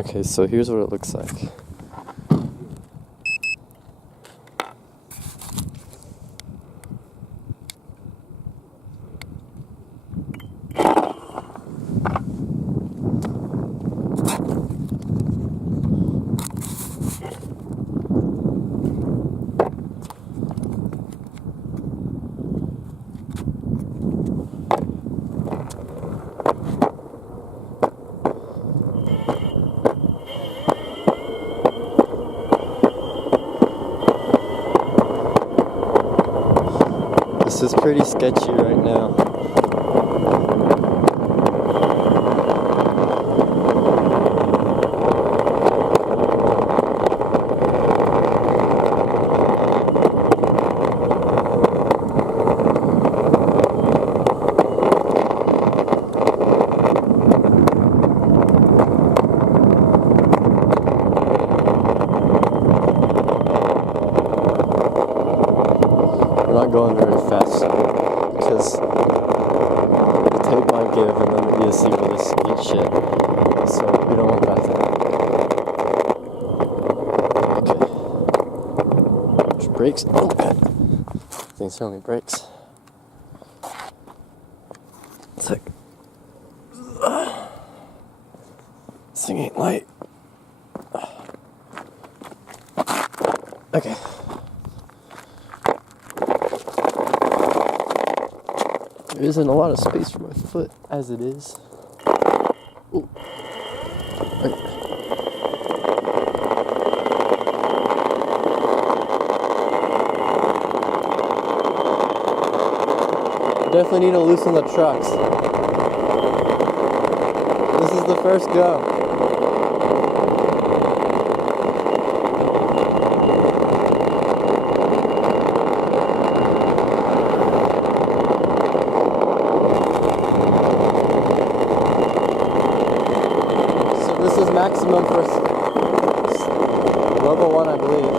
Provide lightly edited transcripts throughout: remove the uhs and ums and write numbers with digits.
Okay, so here's what it looks like. This is pretty sketchy right now. We're not going very fast because the tape might give and then the ESC will just eat shit. So we don't want that. Okay. Which brakes? Oh god. Things only brakes. It's like this thing ain't light. Okay. There isn't a lot of space for my foot as it is. Ooh. Okay. Definitely need to loosen the trucks. This is the first go. This is maximum for level 1, I believe.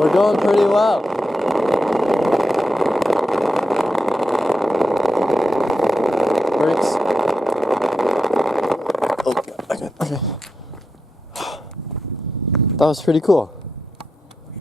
We're going pretty well. Brakes. Oh, okay. That was pretty cool.